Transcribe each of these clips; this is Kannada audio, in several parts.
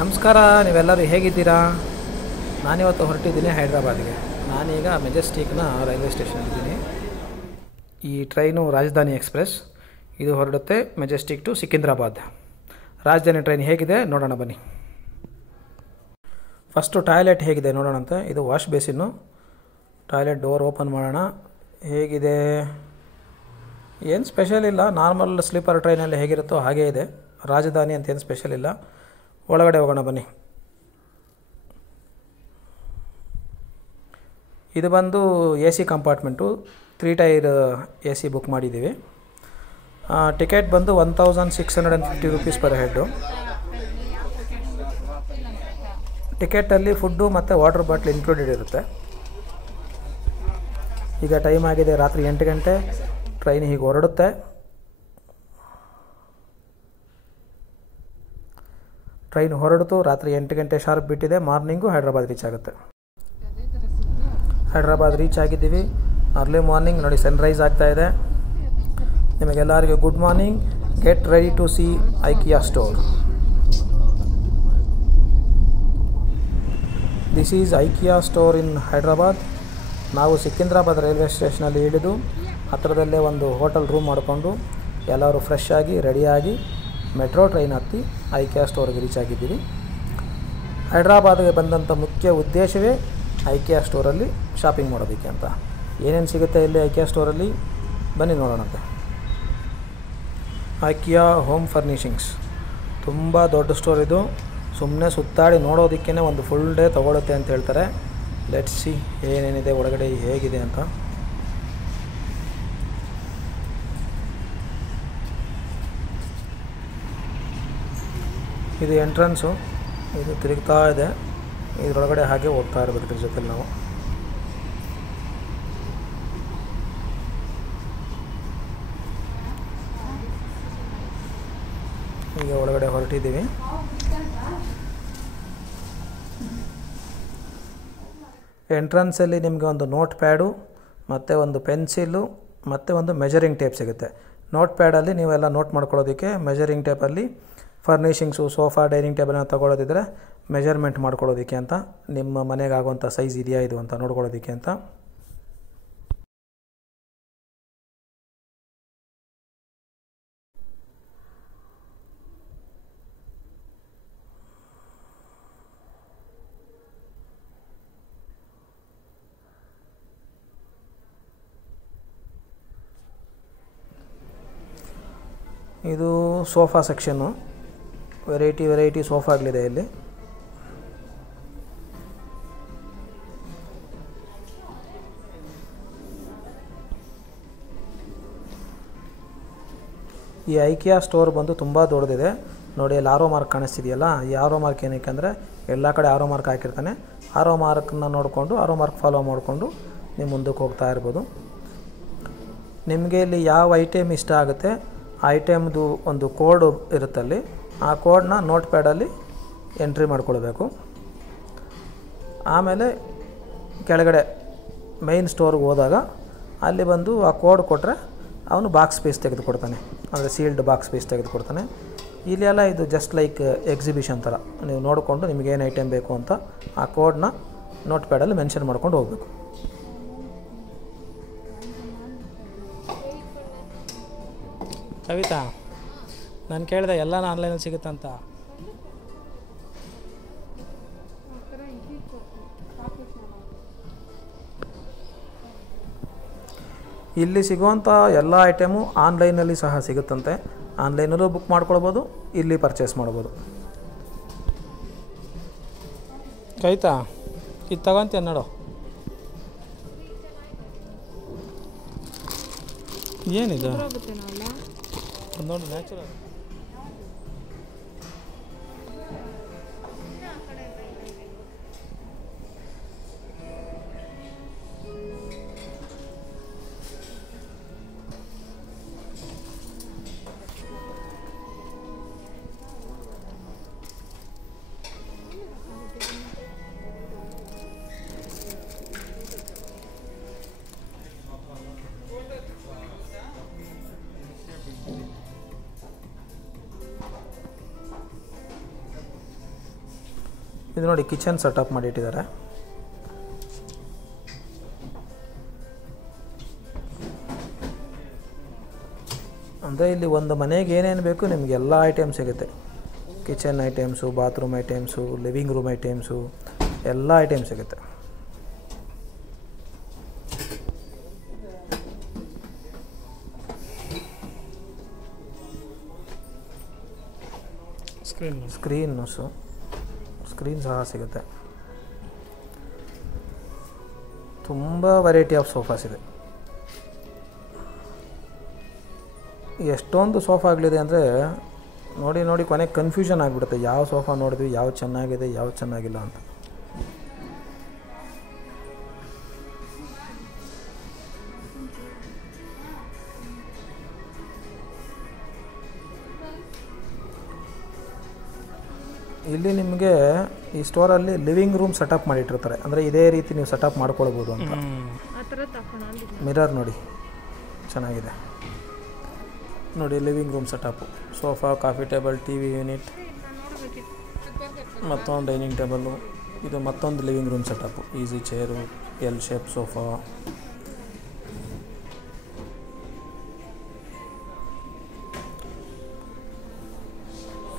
ನಮಸ್ಕಾರ, ನೀವೆಲ್ಲರೂ ಹೇಗಿದ್ದೀರಾ? ನಾನಿವತ್ತು ಹೊರಟಿದ್ದೀನಿ ಹೈದ್ರಾಬಾದ್ಗೆ. ನಾನೀಗ ಮೆಜೆಸ್ಟಿಕ್ನ ರೈಲ್ವೆ ಸ್ಟೇಷನಲ್ಲಿದ್ದೀನಿ. ಈ ಟ್ರೈನು ರಾಜಧಾನಿ ಎಕ್ಸ್ಪ್ರೆಸ್. ಇದು ಹೊರಡುತ್ತೆ ಮೆಜೆಸ್ಟಿಕ್ ಟು ಸಿಕಿಂದ್ರಾಬಾದ್. ರಾಜಧಾನಿ ಟ್ರೈನ್ ಹೇಗಿದೆ ನೋಡೋಣ ಬನ್ನಿ. ಫಸ್ಟು ಟಾಯ್ಲೆಟ್ ಹೇಗಿದೆ ನೋಡೋಣಂತೆ. ಇದು wash basin. Toilet door open ಮಾಡೋಣ. ಹೇಗಿದೆ? ಏನು ಸ್ಪೆಷಲ್ ಇಲ್ಲ, ನಾರ್ಮಲ್ ಸ್ಲೀಪರ್ ಟ್ರೈನಲ್ಲಿ ಹೇಗಿರುತ್ತೋ ಹಾಗೇ ಇದೆ. ರಾಜಧಾನಿ ಅಂತ ಏನು ಸ್ಪೆಷಲ್ ಇಲ್ಲ. ಒಳಗಡೆ ಹೋಗೋಣ ಬನ್ನಿ. ಇದು ಬಂದು A C compartment. 3 tyre A C book ಮಾಡಿದ್ದೀವಿ. ಟಿಕೆಟ್ ಬಂದು 1650 ರೂಪೀಸ್ ಪರ್ ಹೆಡ್ಡು. ಟಿಕೆಟಲ್ಲಿ ಫುಡ್ಡು ಮತ್ತು ವಾಟರ್ ಬಾಟ್ಲ್ ಇನ್ಕ್ಲೂಡೆಡ್ ಇರುತ್ತೆ. ಈಗ ಟೈಮ್ ಆಗಿದೆ ರಾತ್ರಿ 8 ಗಂಟೆ. ಟ್ರೈನ್ ಹೀಗೆ ಹೊರಡುತ್ತೆ. ಟ್ರೈನ್ ಹೊರಡಿತು, ರಾತ್ರಿ 8 ಗಂಟೆ ಶಾರ್ಪ್ ಬಿಟ್ಟಿದೆ. ಮಾರ್ನಿಂಗು ಹೈದ್ರಾಬಾದ್ ರೀಚ್ ಆಗುತ್ತೆ. ಹೈದ್ರಾಬಾದ್ ರೀಚ್ ಆಗಿದ್ದೀವಿ. ಅರ್ಲಿ ಮಾರ್ನಿಂಗ್ ನೋಡಿ, ಸನ್ರೈಸ್ ಆಗ್ತಾ ಇದೆ. ನಿಮಗೆಲ್ಲರಿಗೂ good morning. Get ready to see IKEA store. This is IKEA store in Hyderabad. ನಾವು ಸಿಕಿಂದ್ರಾಬಾದ್ ರೈಲ್ವೆ ಸ್ಟೇಷನಲ್ಲಿ ಇಳಿದು ಹತ್ತಿರದಲ್ಲೇ ಒಂದು ಹೋಟೆಲ್ ರೂಮ್ ಮಾಡಿಕೊಂಡು ಎಲ್ಲರೂ ಫ್ರೆಶ್ ಆಗಿ ರೆಡಿಯಾಗಿ ಮೆಟ್ರೋ ಟ್ರೈನ್ ಹತ್ತಿ ಐಕಿಯಾ ಸ್ಟೋರ್ಗೆ ರೀಚ್ ಆಗಿದ್ದೀವಿ. ಹೈದ್ರಾಬಾದ್ಗೆ ಬಂದಂಥ ಮುಖ್ಯ ಉದ್ದೇಶವೇ ಐಕಿಯಾ ಸ್ಟೋರಲ್ಲಿ ಶಾಪಿಂಗ್ ಮಾಡೋದಕ್ಕೆ ಅಂತ. ಏನೇನು ಸಿಗುತ್ತೆ ಇಲ್ಲಿ ಐಕಿಯಾ ಸ್ಟೋರಲ್ಲಿ ಬನ್ನಿ ನೋಡೋಣಂತೆ. ಐಕಿಯಾ ಹೋಮ್ ಫರ್ನಿಷಿಂಗ್ಸ್ ತುಂಬ ದೊಡ್ಡ ಸ್ಟೋರ್ ಇದು. ಸುಮ್ಮನೆ ಸುತ್ತಾಡಿ ನೋಡೋದಕ್ಕೇ ಒಂದು ಫುಲ್ ಡೇ ತೊಗೊಳುತ್ತೆ ಅಂತ ಹೇಳ್ತಾರೆ. ಲೆಟ್ಸ್ ಸಿ ಏನೇನಿದೆ ಒಳಗಡೆ, ಹೇಗಿದೆ ಅಂತ. ಇದು ಎಂಟ್ರೆನ್ಸು. ಇದು ತಿರುಗ್ತಾ ಇದೆ. ಇದರೊಳಗಡೆ ಹಾಗೆ ಹೋಗ್ತಾ ಇರಬೇಕು ಇದ್ರ ಜೊತೆಲಿ ನಾವು. ಈಗ ಒಳಗಡೆ ಹೊರಟಿದ್ದೀವಿ. ಎಂಟ್ರೆನ್ಸಲ್ಲಿ ನಿಮಗೆ ಒಂದು ನೋಟ್ ಪ್ಯಾಡು ಮತ್ತು ಒಂದು ಪೆನ್ಸಿಲು ಮತ್ತು ಒಂದು ಮೆಜರಿಂಗ್ ಟೇಪ್ ಸಿಗುತ್ತೆ. ನೋಟ್ ಪ್ಯಾಡಲ್ಲಿ ನೀವೆಲ್ಲ ನೋಟ್ ಮಾಡ್ಕೊಳ್ಳೋದಕ್ಕೆ, ಮೆಜರಿಂಗ್ ಟೇಪಲ್ಲಿ ಫರ್ನಿಷಿಂಗ್ಸು, ಸೋಫಾ, ಡೈನಿಂಗ್ ಟೇಬಲನ್ನು ತೊಗೊಳ್ಳೋದಿದ್ರೆ ಮೆಜರ್ಮೆಂಟ್ ಮಾಡ್ಕೊಳ್ಳೋದಕ್ಕೆ ಅಂತ, ನಿಮ್ಮ ಮನೆಗೆ ಆಗುವಂಥ ಸೈಜ್ ಇದೆಯಾ ಇದು ಅಂತ ನೋಡ್ಕೊಳ್ಳೋದಕ್ಕೆ ಅಂತ. ಇದು ಸೋಫಾ ಸೆಕ್ಷನ್ನು. ವೆರೈಟಿ ಸೋಫಾಗಳಿದೆ ಇಲ್ಲಿ. ಈ ಐಕಿಯಾ ಸ್ಟೋರ್ ಬಂದು ತುಂಬ ದೊಡ್ಡದಿದೆ. ನೋಡಿ, ಅಲ್ಲಿ ಆರೋ ಮಾರ್ಕ್ ಕಾಣಿಸ್ತಿದೆಯಲ್ಲ, ಈ ಆರೋ ಮಾರ್ಕ್ ಏನಕ್ಕೆ ಅಂದರೆ ಎಲ್ಲ ಕಡೆ ಆರೋ ಮಾರ್ಕ್ ಹಾಕಿರ್ತಾನೆ. ಆರೋ ಮಾರ್ಕನ್ನ ನೋಡಿಕೊಂಡು, ಆರೋ ಮಾರ್ಕ್ ಫಾಲೋ ಮಾಡಿಕೊಂಡು ನೀವು ಮುಂದಕ್ಕೆ ಹೋಗ್ತಾ ಇರ್ಬೋದು. ನಿಮಗೆ ಇಲ್ಲಿ ಯಾವ ಐಟಮ್ ಇಷ್ಟ ಆಗುತ್ತೆ ಐಟಮ್ದು ಒಂದು ಕೋಡ್ ಇರುತ್ತಲ್ಲಿ. ಆ ಕೋಡನ್ನ ನೋಟ್ ಪ್ಯಾಡಲ್ಲಿ ಎಂಟ್ರಿ ಮಾಡ್ಕೊಳ್ಬೇಕು. ಆಮೇಲೆ ಕೆಳಗಡೆ ಮೈನ್ ಸ್ಟೋರ್ಗೆ ಹೋದಾಗ ಅಲ್ಲಿ ಬಂದು ಆ ಕೋಡ್ ಕೊಟ್ಟರೆ ಅವನು ಬಾಕ್ಸ್ ಪೀಸ್ ತೆಗೆದುಕೊಡ್ತಾನೆ, ಅಂದರೆ ಸೀಲ್ಡ್ ಬಾಕ್ಸ್ ಪೀಸ್ ತೆಗೆದುಕೊಡ್ತಾನೆ. ಇಲ್ಲಿ ಎಲ್ಲ ಇದು ಜಸ್ಟ್ ಲೈಕ್ ಎಕ್ಸಿಬಿಷನ್ ಥರ. ನೀವು ನೋಡಿಕೊಂಡು ನಿಮಗೇನು ಐಟಮ್ ಬೇಕು ಅಂತ ಆ ಕೋಡನ್ನ ನೋಟ್ ಪ್ಯಾಡಲ್ಲಿ ಮೆನ್ಷನ್ ಮಾಡ್ಕೊಂಡು ಹೋಗಬೇಕು. ಕವಿತಾ, ನಾನು ಕೇಳಿದೆ ಎಲ್ಲನೂ ಆನ್ಲೈನಲ್ಲಿ ಸಿಗುತ್ತಂತ. ಇಲ್ಲಿ ಸಿಗುವಂಥ ಎಲ್ಲ ಐಟಮು ಆನ್ಲೈನಲ್ಲಿ ಸಹ ಸಿಗುತ್ತಂತೆ. ಆನ್ಲೈನಲ್ಲೂ ಬುಕ್ ಮಾಡ್ಕೊಳ್ಬೋದು, ಇಲ್ಲಿ ಪರ್ಚೇಸ್ ಮಾಡ್ಬೋದು. ಕವಿತಾ, ಇದು ತಗೊಂತೀಯ ನೋಡು. ಏನಿದು ನೋಡಿ, ನ್ಯಾಚುರಲ್. ಇದು ನೋಡಿ ಕಿಚನ್ ಸೆಟಪ್ ಮಾಡಿಟ್ಟಿದ್ದಾರೆ. ಅಂದರೆ ಇಲ್ಲಿ ಒಂದು ಮನೆಗೆ ಏನೇನು ಬೇಕು ನಿಮಗೆ ಎಲ್ಲ ಐಟಮ್ ಸಿಗುತ್ತೆ. Kitchen items, bathroom items, living room items ಎಲ್ಲ ಐಟಮ್ ಸಿಗುತ್ತೆ. ಸ್ಕ್ರೀನ್ ಸಹ ಸಿಗುತ್ತೆ. ತುಂಬ ವೆರೈಟಿ ಆಫ್ ಸೋಫಾಸ್ ಇದೆ. ಎಷ್ಟೊಂದು ಸೋಫಾಗಳಿದೆ ಅಂದರೆ ನೋಡಿ ಕೊನೆಗೆ ಕನ್ಫ್ಯೂಷನ್ ಆಗಿಬಿಡುತ್ತೆ. ಯಾವ ಸೋಫಾ ನೋಡಿದ್ವಿ, ಯಾವ್ದು ಚೆನ್ನಾಗಿದೆ, ಯಾವ್ದು ಚೆನ್ನಾಗಿಲ್ಲ ಅಂತ. ಇಲ್ಲಿ ನಿಮಗೆ ಈ ಸ್ಟೋರಲ್ಲಿ ಲಿವಿಂಗ್ ರೂಮ್ ಸೆಟಪ್ ಮಾಡಿಟ್ಟಿರ್ತಾರೆ. ಅಂದರೆ ಇದೇ ರೀತಿ ನೀವು ಸೆಟಪ್ ಮಾಡ್ಕೊಳ್ಬೋದು ಅಂತ. ಮಿರರ್ ನೋಡಿ ಚೆನ್ನಾಗಿದೆ. ನೋಡಿ living room setup, sofa, coffee table, T V unit, ಮತ್ತೊಂದು ಡೈನಿಂಗ್ ಟೇಬಲ್ಲು. ಇದು ಮತ್ತೊಂದು living room setup, easy chair, L shape sofa.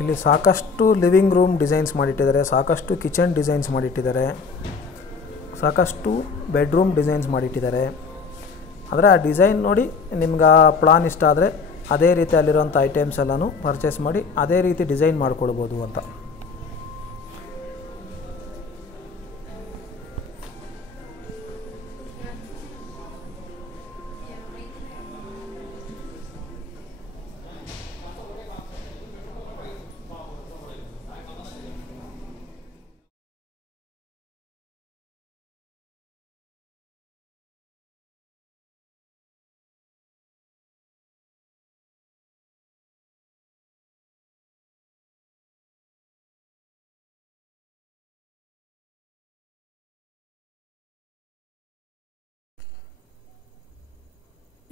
ಇಲ್ಲಿ ಸಾಕಷ್ಟು ಲಿವಿಂಗ್ ರೂಮ್ ಡಿಸೈನ್ಸ್ ಮಾಡಿಟ್ಟಿದ್ದಾರೆ, ಸಾಕಷ್ಟು ಕಿಚನ್ ಡಿಸೈನ್ಸ್ ಮಾಡಿಟ್ಟಿದ್ದಾರೆ, ಸಾಕಷ್ಟು ಬೆಡ್ರೂಮ್ ಡಿಸೈನ್ಸ್ ಮಾಡಿಟ್ಟಿದ್ದಾರೆ. ಆದರೆ ಆ ಡಿಸೈನ್ ನೋಡಿ ನಿಮ್ಗೆ ಆ ಪ್ಲಾನ್ ಇಷ್ಟ ಆದರೆ ಅದೇ ರೀತಿ ಅಲ್ಲಿರೋಂಥ ಐಟಮ್ಸ್ ಎಲ್ಲನೂ ಪರ್ಚೇಸ್ ಮಾಡಿ ಅದೇ ರೀತಿ ಡಿಸೈನ್ ಮಾಡ್ಕೊಳ್ಬೋದು ಅಂತ.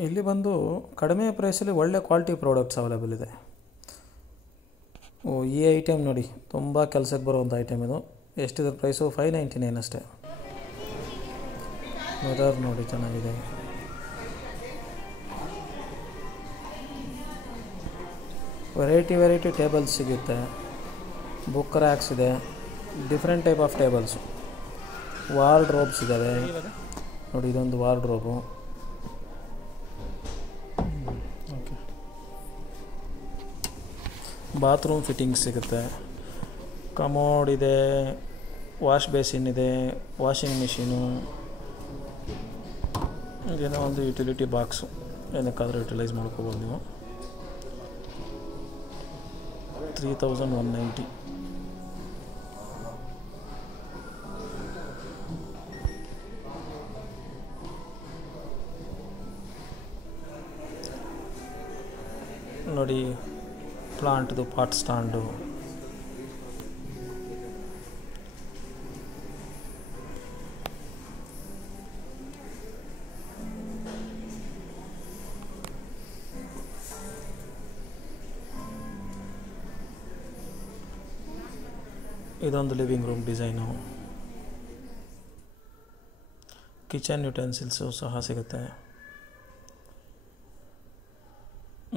ಇಲ್ಲಿ ಬಂದು ಕಡಿಮೆ ಪ್ರೈಸಲ್ಲಿ ಒಳ್ಳೆ ಕ್ವಾಲಿಟಿ ಪ್ರಾಡಕ್ಟ್ಸ್ ಅವೈಲೇಬಲ್ ಇದೆ. ಈ ಐಟಮ್ ನೋಡಿ ತುಂಬ ಕೆಲಸಕ್ಕೆ ಬರುವಂಥ ಐಟಮ್ ಇದು. ಎಷ್ಟಿದೆ ಪ್ರೈಸು? 599 ಅಷ್ಟೇ. ಮಿರರ್ ನೋಡಿ ಚೆನ್ನಾಗಿದೆ. ವೆರೈಟಿ ಟೇಬಲ್ಸ್ ಸಿಗುತ್ತೆ, ಬುಕ್ ರ್ಯಾಕ್ಸ್ ಇದೆ, different type of tables, wardrobes ಇದ್ದಾವೆ ನೋಡಿ. ಇದೊಂದು ವಾರ್ಡ್ರೋಬು. ಬಾತ್ರೂಮ್ ಫಿಟ್ಟಿಂಗ್ಸ್ ಸಿಗುತ್ತೆ, ಕಮೋಡ್ ಇದೆ, ವಾಶ್ ಬೇಸಿನ್ ಇದೆ, ವಾಷಿಂಗ್ ಮಿಷಿನು, ಇದೇನೋ ಒಂದು ಯುಟಿಲಿಟಿ ಬಾಕ್ಸು, ಏನಕ್ಕಾದರೂ ಯುಟಿಲೈಸ್ ಮಾಡ್ಕೋಬೋದು ನೀವು. 3190. ನೋಡಿ ಪ್ಲಾಂಟ್ದು ಪಾಟ್ ಸ್ಟ್ಯಾಂಡು, ಇದೊಂದು ಲಿವಿಂಗ್ ರೂಮ್ ಡಿಸೈನು. ಕಿಚನ್ ಯುಟೆನ್ಸಿಲ್ಸು ಸಹ ಸಿಗುತ್ತೆ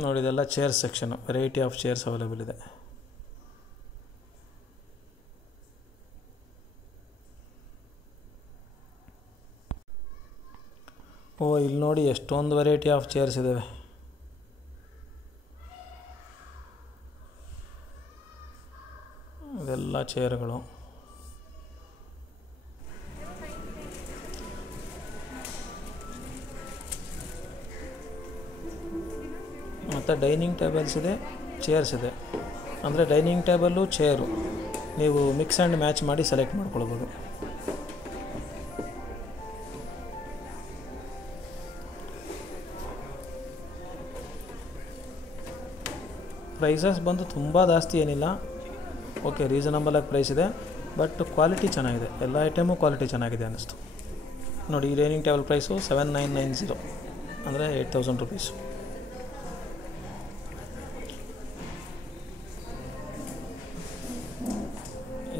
ನೋಡಿ. ಇದೆಲ್ಲ chairs section, variety of chairs available ಇದೆ. ಇಲ್ಲಿ ನೋಡಿ ಎಷ್ಟೊಂದು ವೆರೈಟಿ ಆಫ್ ಚೇರ್ಸ್ ಇದ್ದಾವೆ. ಇದೆಲ್ಲ ಚೇರ್ಗಳು. ಮತ್ತು ಡೈನಿಂಗ್ ಟೇಬಲ್ಸ್ ಇದೆ, ಚೇರ್ಸ್ ಇದೆ. ಅಂದರೆ ಡೈನಿಂಗ್ ಟೇಬಲ್ಲು, ಚೇರು ನೀವು ಮಿಕ್ಸ್ ಆ್ಯಂಡ್ ಮ್ಯಾಚ್ ಮಾಡಿ ಸೆಲೆಕ್ಟ್ ಮಾಡ್ಕೊಳ್ಬೋದು. ಪ್ರೈಸಸ್ ಬಂದು ತುಂಬ ಜಾಸ್ತಿ ಏನಿಲ್ಲ, ಓಕೆ ರೀಸನಬಲ್ ಆಗಿ ಪ್ರೈಸ್ ಇದೆ. ಬಟ್ ಕ್ವಾಲಿಟಿ ಚೆನ್ನಾಗಿದೆ, ಎಲ್ಲ ಐಟಮು ಕ್ವಾಲಿಟಿ ಚೆನ್ನಾಗಿದೆ ಅನ್ನಿಸ್ತು ನೋಡಿ. ಈ ಡೈನಿಂಗ್ ಟೇಬಲ್ ಪ್ರೈಸು 7990, ಅಂದರೆ 8000 ರುಪೀಸು.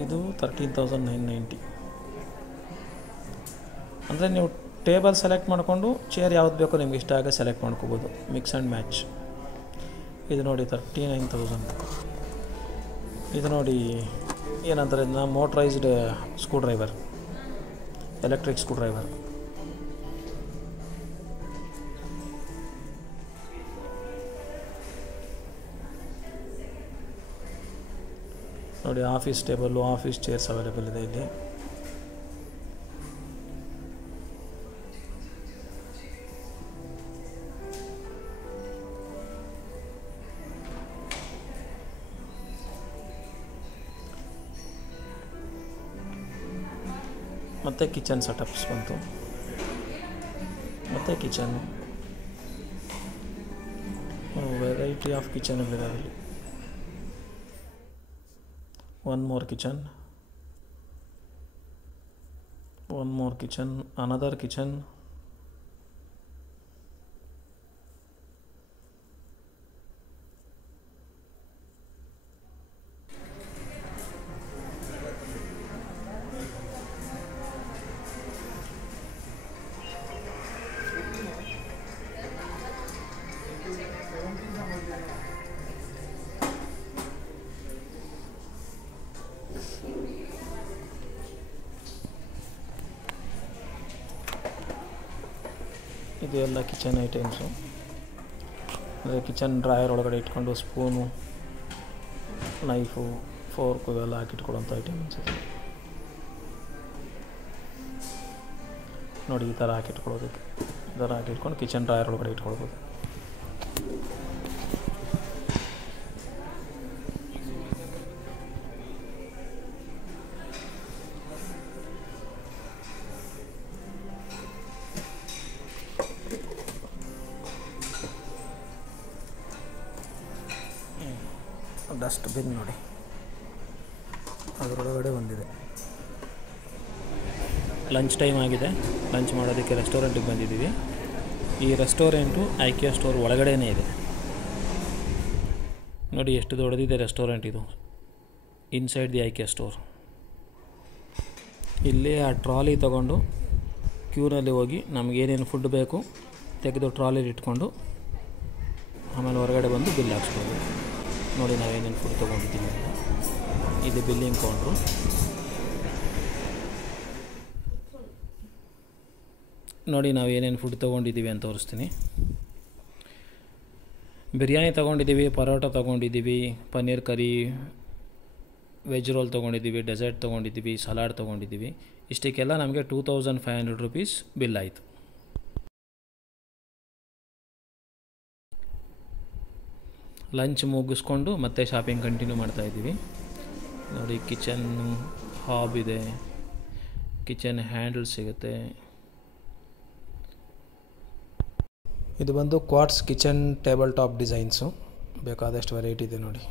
ಇದು ಇದು 13,990. ಅಂದರೆ ನೀವು ಟೇಬಲ್ ಸೆಲೆಕ್ಟ್ ಮಾಡಿಕೊಂಡು ಚೇರ್ ಯಾವ್ದು ಬೇಕೋ ನಿಮ್ಗೆ ಇಷ್ಟ ಆಗ ಸೆಲೆಕ್ಟ್ ಮಾಡ್ಕೋಬೋದು, ಮಿಕ್ಸ್ ಆ್ಯಂಡ್ ಮ್ಯಾಚ್. ಇದು ನೋಡಿ 39,000. ಇದು ನೋಡಿ ಏನಂತಾರೆ ಇದನ್ನ, motorised screwdriver, electric screwdriver. ನೋಡಿ office table, office chairs available ಇದೆ ಇಲ್ಲಿ. ಮತ್ತು ಕಿಚನ್ ಸೆಟಪ್ಸ್ ಬಂತು, ಮತ್ತು ಕಿಚನ್, ವೆರೈಟಿ ಆಫ್ ಕಿಚನ್ಗಳಿದಾವೆ ಇಲ್ಲಿ. one more kitchen, another kitchen. ಇದು ಎಲ್ಲ ಕಿಚನ್ ಐಟಮ್ಸು, ಅಂದರೆ ಕಿಚನ್ ಡ್ರಾಯರ್ ಒಳಗಡೆ ಇಟ್ಕೊಂಡು ಸ್ಪೂನು, ನೈಫು, ಫೋರ್ಕು ಇವೆಲ್ಲ ಹಾಕಿಟ್ಕೊಳ್ಳೋಂಥ ಐಟಮ್ಸ್ ಇದೆ ನೋಡಿ. ಈ ಥರ ಹಾಕಿಟ್ಕೊಳ್ಳೋದಕ್ಕೆ, ಈ ಥರ ಹಾಕಿಟ್ಕೊಂಡು ಕಿಚನ್ ಡ್ರಾಯರ್ ಒಳಗಡೆ ಇಟ್ಕೊಳ್ಬೋದು. ಡಸ್ಟ್ಬಿನ್ ನೋಡಿ, ಅದರೊಳಗಡೆ ಒಂದಿದೆ. ಲಂಚ್ ಟೈಮ್ ಆಗಿದೆ, ಲಂಚ್ ಮಾಡೋದಕ್ಕೆ ರೆಸ್ಟೋರೆಂಟಿಗೆ ಬಂದಿದ್ದೀವಿ. ಈ ರೆಸ್ಟೋರೆಂಟು ಐಕಿಯಾ ಸ್ಟೋರ್ ಒಳಗಡೆನೇ ಇದೆ ನೋಡಿ, ಎಷ್ಟು ದೊಡ್ಡದಿದೆ ರೆಸ್ಟೋರೆಂಟ್ ಇದು, ಇನ್ಸೈಡ್ ದಿ ಐಕಿಯಾ ಸ್ಟೋರ್. ಇಲ್ಲಿ ಆ ಟ್ರಾಲಿ ತೊಗೊಂಡು ಕ್ಯೂನಲ್ಲಿ ಹೋಗಿ ನಮಗೇನೇನು ಫುಡ್ ಬೇಕು ತೆಗೆದು ಟ್ರಾಲಿಲಿ ಇಟ್ಕೊಂಡು ಆಮೇಲೆ ಹೊರಗಡೆ ಬಂದು ಬಿಲ್ ಹಾಕ್ಸ್ಬೋದು. ನೋಡಿ ನಾವೇನೇನು ಫುಡ್ ತೊಗೊಂಡಿದ್ದೀವಿ ಅಂತ. ಇದು ಬಿಲ್ಲಿಂಗ್ ಕೌಂಟ್ರು. ನೋಡಿ ನಾವು ಏನೇನು ಫುಡ್ ತೊಗೊಂಡಿದ್ದೀವಿ ಅಂತ ತೋರಿಸ್ತೀನಿ. ಬಿರಿಯಾನಿ ತೊಗೊಂಡಿದ್ದೀವಿ, ಪರೋಟ ತೊಗೊಂಡಿದ್ದೀವಿ, ಪನ್ನೀರ್ ಕರಿ, ವೆಜ್ ರೋಲ್ ತೊಗೊಂಡಿದ್ದೀವಿ, ಡೆಸರ್ಟ್ ತೊಗೊಂಡಿದ್ದೀವಿ, ಸಲಾಡ್ ತೊಗೊಂಡಿದ್ದೀವಿ. ಇಷ್ಟಕ್ಕೆಲ್ಲ ನಮಗೆ 2500 ರೂಪೀಸ್ ಬಿಲ್ ಆಯಿತು. ಲಂಚ್ ಮುಗಿಸ್ಕೊಂಡು ಮತ್ತೆ ಶಾಪಿಂಗ್ ಕಂಟಿನ್ಯೂ ಮಾಡ್ತಾಯಿದ್ದೀವಿ. ನೋಡಿ ಕಿಚನ್ನು ಹಾಬ್ ಇದೆ, ಕಿಚನ್ ಹ್ಯಾಂಡಲ್ ಸಿಗುತ್ತೆ. ಇದು ಬಂದು quartz kitchen table top designs, ಬೇಕಾದಷ್ಟು ವೆರೈಟಿ ಇದೆ ನೋಡಿ.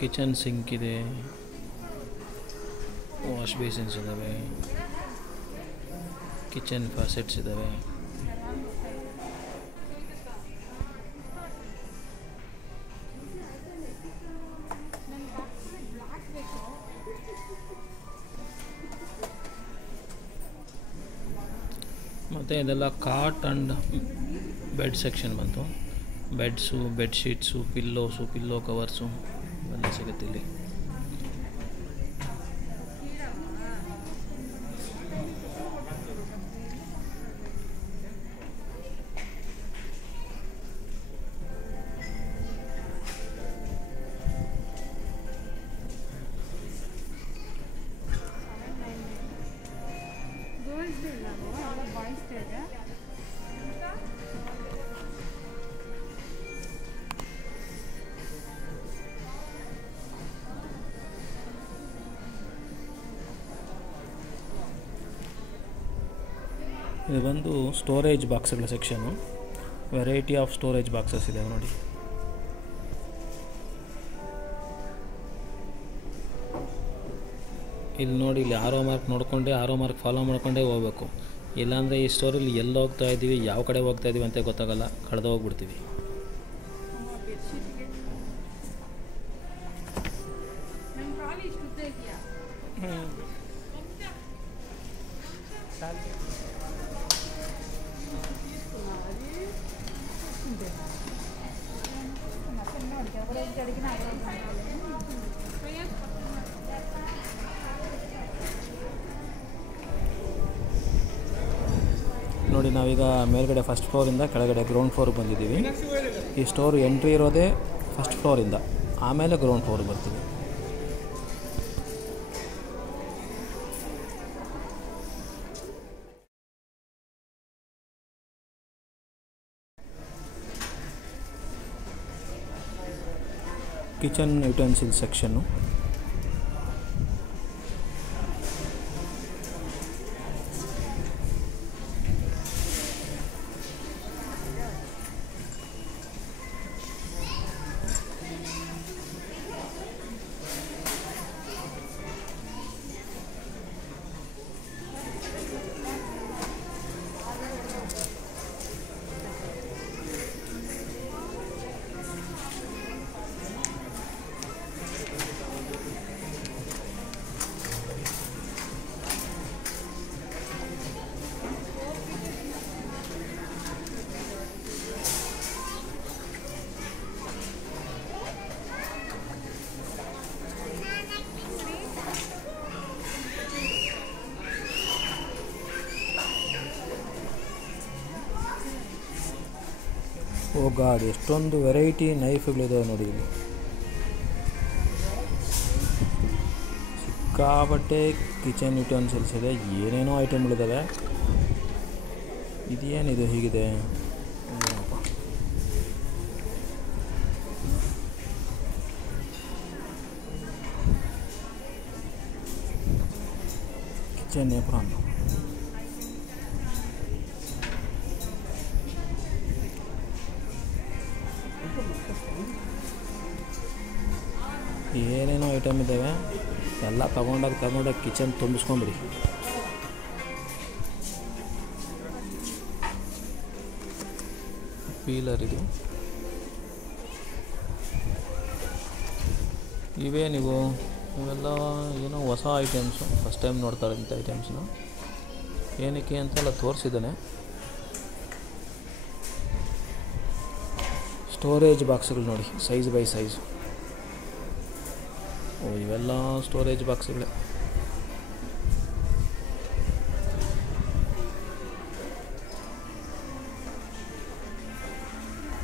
ಕಿಚನ್ ಸಿಂಕ್ ಇದೆ, ವಾಶ್ ಬೇಸಿನ್ಸ್ ಇದ್ದಾವೆ, ಕಿಚನ್ ಫಾಸೆಟ್ಸ್ ಇದ್ದಾವೆ. ಮತ್ತು ಇದೆಲ್ಲ ಕಾಟ್ ಆ್ಯಂಡ್ ಬೆಡ್ ಸೆಕ್ಷನ್ ಬಂತು. Beds, bedsheets, pillows, pillow covers ಎಲ್ಲ ಸಿಗುತ್ತೆ ಇಲ್ಲಿ. ಇದು ಬಂದು ಸ್ಟೋರೇಜ್ ಬಾಕ್ಸ್ಗಳ section. Variety of storage boxes ಇದೆ ನೋಡಿ. ಇಲ್ಲಿ ನೋಡಿ, ಇಲ್ಲಿ ಆರೋ ಮಾರ್ಕ್ ನೋಡಿಕೊಂಡೆ, ಆರೋ ಮಾರ್ಕ್ ಫಾಲೋ ಮಾಡ್ಕೊಂಡೇ ಹೋಗ್ಬೇಕು. ಇಲ್ಲಾಂದರೆ ಈ ಸ್ಟೋರಲ್ಲಿ ಎಲ್ಲಿ ಹೋಗ್ತಾ ಇದ್ದೀವಿ, ಯಾವ ಕಡೆ ಹೋಗ್ತಾ ಇದ್ದೀವಿ ಅಂತ ಗೊತ್ತಾಗಲ್ಲ, ಕಳೆದು ಹೋಗ್ಬಿಡ್ತೀವಿ. ನೋಡಿ, ನಾವೀಗ ಮೇಲ್ಗಡೆ ಫಸ್ಟ್ ಫ್ಲೋರಿಂದ ಕೆಳಗಡೆ ಗ್ರೌಂಡ್ ಫ್ಲೋರ್ಗೆ ಬಂದಿದ್ದೀವಿ. ಈ ಸ್ಟೋರ್ ಎಂಟ್ರಿ ಇರೋದೇ ಫಸ್ಟ್ ಫ್ಲೋರಿಂದ, ಆಮೇಲೆ ಗ್ರೌಂಡ್ ಫ್ಲೋರ್ಗೆ ಬರ್ತೀವಿ. Kitchen utensil section. Oh god, ಎಷ್ಟೊಂದು ವೆರೈಟಿ ನೈಫ್ಗಳಿದಾವೆ ನೋಡಿ. ಇಲ್ಲಿ ಸಿಕ್ಕಾಬಟ್ಟೆ ಕಿಚನ್ ಯುಟೆನ್ಸಿಲ್ಸ್ ಇದೆ, ಏನೇನೋ ಐಟಮ್ಗಳಿದ್ದಾವೆ. ಇದೇನಿದು ಹೀಗಿದೆ? Kitchen apron. ಏನೇನೋ ಐಟಮ್ ಇದ್ದಾವೆ, ಎಲ್ಲ ತಗೊಂಡಾಗ ಕಿಚನ್ ತುಂಬಿಸ್ಕೊಂಬಿಡಿ. ಪೀಲರ್ ಇದು. ಇವೇನಿವು? ಇವೆಲ್ಲ ಏನೋ ಹೊಸ ಐಟಮ್ಸು, ಫಸ್ಟ್ ಟೈಮ್ ನೋಡ್ತಾರೆ ಇಂಥ ಐಟಮ್ಸ್ನ. ಏನಕ್ಕೆ ಅಂತೆಲ್ಲ ತೋರಿಸಿದ್ದಾನೆ. ಸ್ಟೋರೇಜ್ ಬಾಕ್ಸ್ಗಳು ನೋಡಿ, ಸೈಜ್ ಬೈ ಸೈಜು. ಓ, ಇವೆಲ್ಲ ಸ್ಟೋರೇಜ್ ಬಾಕ್ಸ್ಗಳೇ.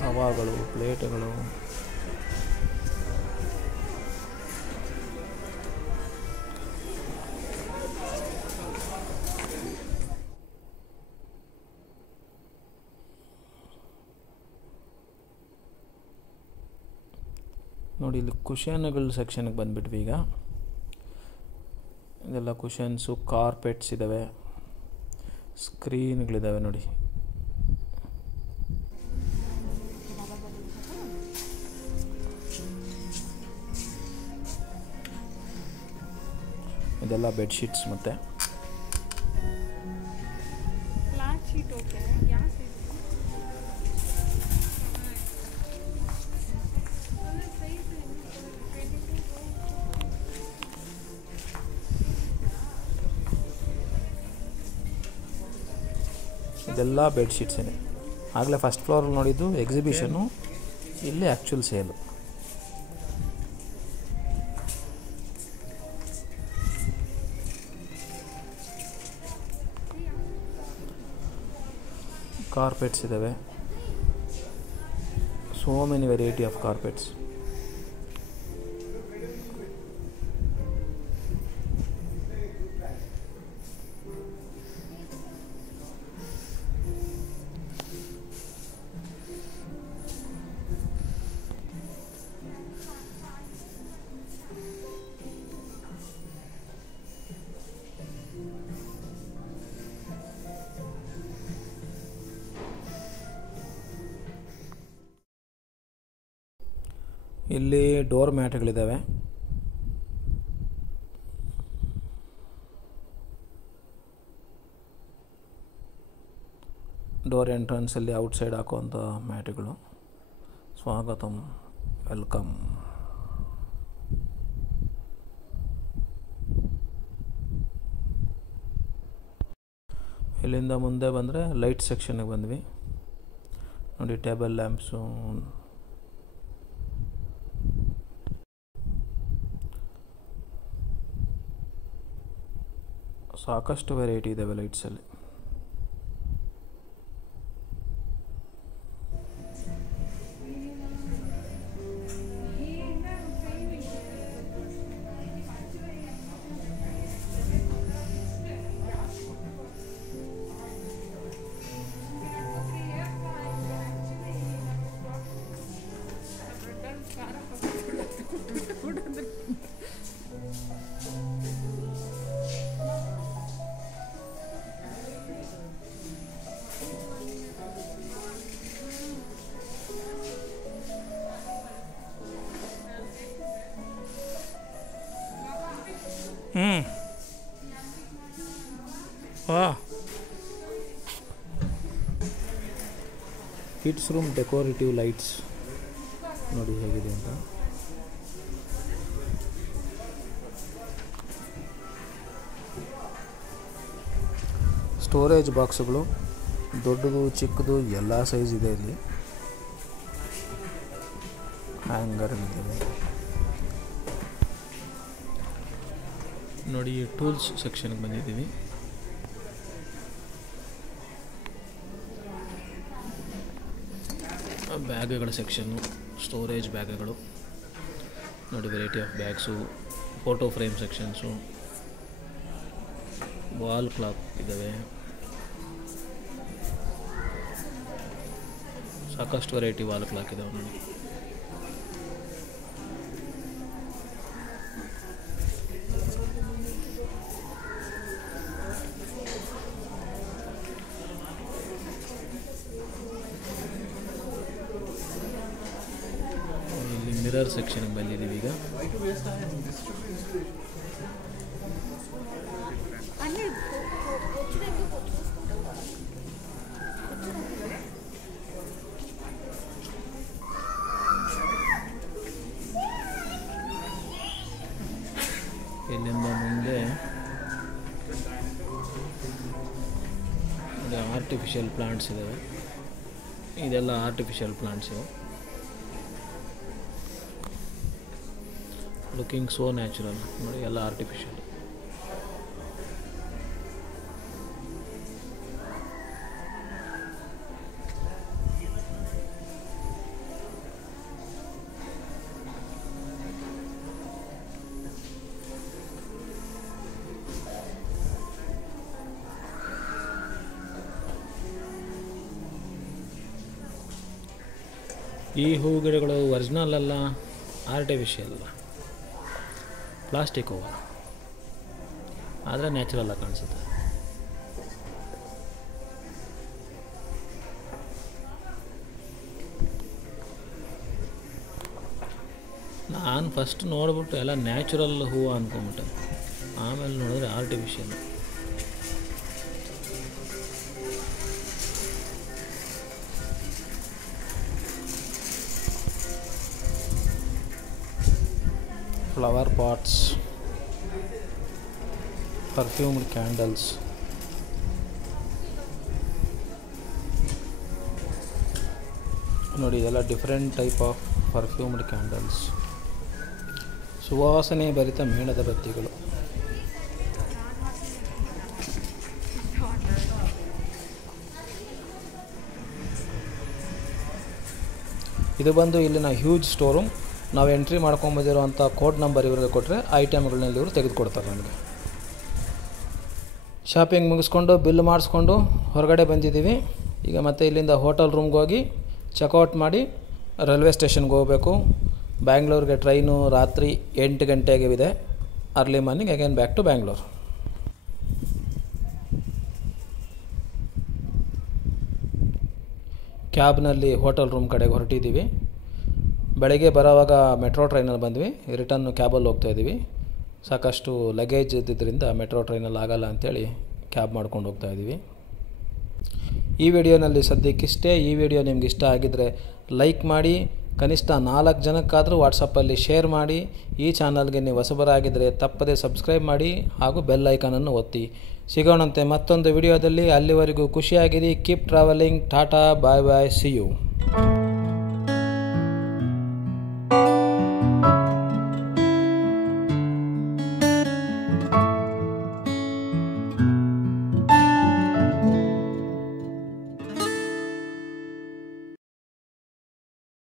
ತವಾಗಳು, ಪ್ಲೇಟ್ಗಳು. ನೋಡಿ, ಇಲ್ಲಿ ಕುಷನ್ಗಳ ಸೆಕ್ಷನ್ಗೆ ಬಂದುಬಿಟ್ವಿ ಈಗ. ಇದೆಲ್ಲ ಕುಷನ್ಸು, ಕಾರ್ಪೆಟ್ಸ್ ಇದ್ದಾವೆ, ಸ್ಕ್ರೀನ್ಗಳಿದ್ದಾವೆ ನೋಡಿ. ಇದೆಲ್ಲ ಬೆಡ್ಶೀಟ್ಸ್ ಮತ್ತು ಇದೆಲ್ಲ ಬೆಡ್ಶೀಟ್ಸ್ ಇದೆ. ಆಗಲೇ ಫಸ್ಟ್ ಫ್ಲೋರ್ ನೋಡಿದ್ದು ಎಕ್ಸಿಬಿಷನ್ನು, ಇಲ್ಲಿ ಆ್ಯಕ್ಚುಲ್ ಸೇಲು. ಕಾರ್ಪೆಟ್ಸ್ ಇದ್ದಾವೆ, so many variety of carpets. ಇಲ್ಲಿ ಡೋರ್ ಮ್ಯಾಟ್ಗಳಿದ್ದಾವೆ. ಡೋರ್ ಎಂಟ್ರೆನ್ಸಲ್ಲಿ ಔಟ್ಸೈಡ್ ಹಾಕುವಂಥ ಮ್ಯಾಟ್ಗಳು. ಸ್ವಾಗತಂ, ವೆಲ್ಕಮ್. ಇಲ್ಲಿಂದ ಮುಂದೆ ಬಂದರೆ ಲೈಟ್ ಸೆಕ್ಷನ್ಗೆ ಬಂದ್ವಿ. ನೋಡಿ, ಟೇಬಲ್ ಲ್ಯಾಂಪ್ಸು, ಸಾಕಷ್ಟು ವೆರೈಟಿ ಇದ್ದಾವೆ ಲೈಟ್ಸಲ್ಲಿ. ಕಿಡ್ಸ್ ರೂಮ್ ಡೆಕೋರೇಟಿವ್ ಲೈಟ್ಸ್ ನೋಡಿ ಹೇಗಿದೆ ಅಂತ. ಸ್ಟೋರೇಜ್ ಬಾಕ್ಸ್ಗಳು ದೊಡ್ಡದು ಚಿಕ್ಕದು ಎಲ್ಲ ಸೈಜ್ ಇದೆ ಇಲ್ಲಿ. ಹ್ಯಾಂಗರ್ಗಳಿದ್ದಾವೆ ನೋಡಿ. ಟೂಲ್ಸ್ ಸೆಕ್ಷನ್ಗೆ ಬಂದಿದ್ದೀವಿ. ಬ್ಯಾಗ್ಗಳ ಸೆಕ್ಷನ್ನು, ಸ್ಟೋರೇಜ್ ಬ್ಯಾಗ್ಗಳು ನೋಡಿ, variety of bags, photo frame sections, wall clock ಇದ್ದಾವೆ. ಸಾಕಷ್ಟು ವೆರೈಟಿ ವಾಲ್ ಕ್ಲಾಕ್ ಇದ್ದಾವೆ ನೋಡಿ. ಮಿರರ್ ಸೆಕ್ಷನ್ಗೆ ಬಂದಿದ್ದೀವಿ ಈಗ. ಇಲ್ಲಿಂದ ಮುಂದೆ ಆರ್ಟಿಫಿಷಿಯಲ್ ಪ್ಲಾಂಟ್ಸ್ ಇದ್ದಾವೆ. ಇದೆಲ್ಲ ಆರ್ಟಿಫಿಷಿಯಲ್ ಪ್ಲಾಂಟ್ಸ್ ಇವೆ. ಲುಕಿಂಗ್ ಸೋ ನ್ಯಾಚುರಲ್ ನೋಡಿ, ಎಲ್ಲ ಆರ್ಟಿಫಿಷಿಯಲ್. ಈ ಹೂ ಗಿಡಗಳು ಒರಿಜಿನಲ್ ಅಲ್ಲ, ಆರ್ಟಿಫಿಷಿಯಲ್, ಪ್ಲಾಸ್ಟಿಕ್ ಹೂವು, ಆದರೆ ನ್ಯಾಚುರಲ್ ಆಗಿ ಕಾಣಿಸುತ್ತೆ. ನಾನು ಫಸ್ಟ್ ನೋಡ್ಬಿಟ್ಟು ಎಲ್ಲ ನ್ಯಾಚುರಲ್ ಹೂವು ಅಂದ್ಕೊಂಬಿಟ್ಟೆ, ಆಮೇಲೆ ನೋಡಿದ್ರೆ artificial. Flower pats, perfumed candles, ನೋಡಿ ಇದೆಲ್ಲ different type of perfumed candles, ಸುವಾಸನೆ ಭರಿತ ಮೇಣದ ಬತ್ತಿಗಳು. ಇದು ಬಂದು ಇಲ್ಲಿನ ಹ್ಯೂಜ್ ಸ್ಟೋರೂಮ್. ನಾವು ಎಂಟ್ರಿ ಮಾಡ್ಕೊಂಬಂದಿರೋಂಥ ಕೋಡ್ ನಂಬರ್ ಇವರಿಗೆ ಕೊಟ್ಟರೆ ಐಟಮ್ಗಳನ್ನೆಲ್ಲ ಇವರು ತೆಗೆದುಕೊಡ್ತಾರೆ ನಮಗೆ. ಶಾಪಿಂಗ್ ಮುಗಿಸ್ಕೊಂಡು ಬಿಲ್ ಮಾಡಿಸ್ಕೊಂಡು ಹೊರಗಡೆ ಬಂದಿದ್ದೀವಿ. ಈಗ ಮತ್ತೆ ಇಲ್ಲಿಂದ ಹೋಟೆಲ್ ರೂಮ್ಗೆ ಹೋಗಿ ಚೆಕ್ಔಟ್ ಮಾಡಿ ರೈಲ್ವೆ ಸ್ಟೇಷನ್ಗೆ ಹೋಗಬೇಕು. ಬ್ಯಾಂಗ್ಳೂರಿಗೆ ಟ್ರೈನು ರಾತ್ರಿ 8 ಗಂಟೆಗೆ ಇದೆ. Early morning again back to Bangalore. ಕ್ಯಾಬ್ನಲ್ಲಿ ಹೋಟೆಲ್ ರೂಮ್ ಕಡೆಗೆ ಹೊರಟಿದ್ದೀವಿ. ಬೆಳಗ್ಗೆ ಬರೋವಾಗ ಮೆಟ್ರೋ ಟ್ರೈನಲ್ಲಿ ಬಂದ್ವಿ, ರಿಟರ್ನ್ ಕ್ಯಾಬಲ್ಲಿ ಹೋಗ್ತಾಯಿದ್ದೀವಿ. ಸಾಕಷ್ಟು ಲಗೇಜ್ ಇದ್ದಿದ್ದರಿಂದ ಮೆಟ್ರೋ ಟ್ರೈನಲ್ಲಿ ಆಗಲ್ಲ ಅಂಥೇಳಿ ಕ್ಯಾಬ್ ಮಾಡ್ಕೊಂಡು ಹೋಗ್ತಾಯಿದ್ದೀವಿ. ಈ ವಿಡಿಯೋನಲ್ಲಿ ಸದ್ಯಕ್ಕಿಷ್ಟೇ. ಈ ವಿಡಿಯೋ ನಿಮ್ಗೆ ಇಷ್ಟ ಆಗಿದ್ದರೆ ಲೈಕ್ ಮಾಡಿ, ಕನಿಷ್ಠ 4 ಜನಕ್ಕಾದರೂ ವಾಟ್ಸಪ್ಪಲ್ಲಿ ಶೇರ್ ಮಾಡಿ. ಈ ಚಾನಲ್ಗೆ ನೀವು ಹೊಸಬರಾಗಿದ್ದರೆ ತಪ್ಪದೇ ಸಬ್ಸ್ಕ್ರೈಬ್ ಮಾಡಿ ಹಾಗೂ ಬೆಲ್ ಐಕಾನನ್ನು ಒತ್ತಿ. ಸಿಗೋಣಂತೆ ಮತ್ತೊಂದು ವಿಡಿಯೋದಲ್ಲಿ. ಅಲ್ಲಿವರೆಗೂ ಖುಷಿಯಾಗಿರಿ. Keep travelling. Tata, bye bye, see you.